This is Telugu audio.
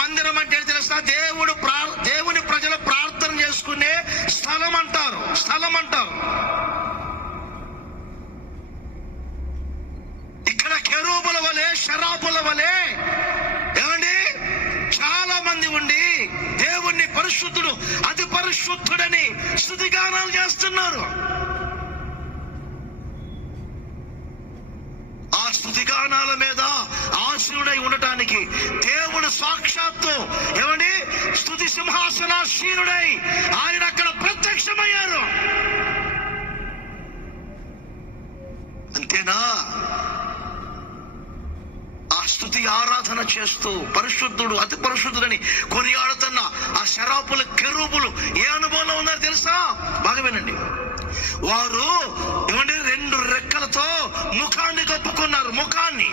మందిరం అంటే తెలుసా? దేవుని ప్రజలు ప్రార్థన చేసుకునే స్థలం అంటారు. ఇక్కడ కెరూబుల వలె, శరాపుల వలె ఏమండి చాలా మంది ఉండి దేవుణ్ణి పరిశుద్ధుడు, అతి పరిశుద్ధుడని స్తుతిగానాలు చేస్తున్నారు. ఆ స్తుతిగానాల మీద ఆసీనుడై ఉండటానికి దేవుడు సాక్షాత్తు ఏమండి స్తుతి సింహాసనాసీనుడై ఆయన అక్కడ ప్రత్యక్షమయ్యారు. అంతేనా? ఆ స్తుతి ఆరాధన చేస్తూ పరిశుద్ధుడు, అతి పరిశుద్ధుడని కొనియాడుతున్న ఆ శరాపులు, కెరూబులు ఏ అనుభవంలో ఉన్నారు తెలుసా? బాగా వినండి. వారు ఏమంటే 2 రెక్కలతో ముఖాన్ని కప్పుకున్నారు. ముఖాన్ని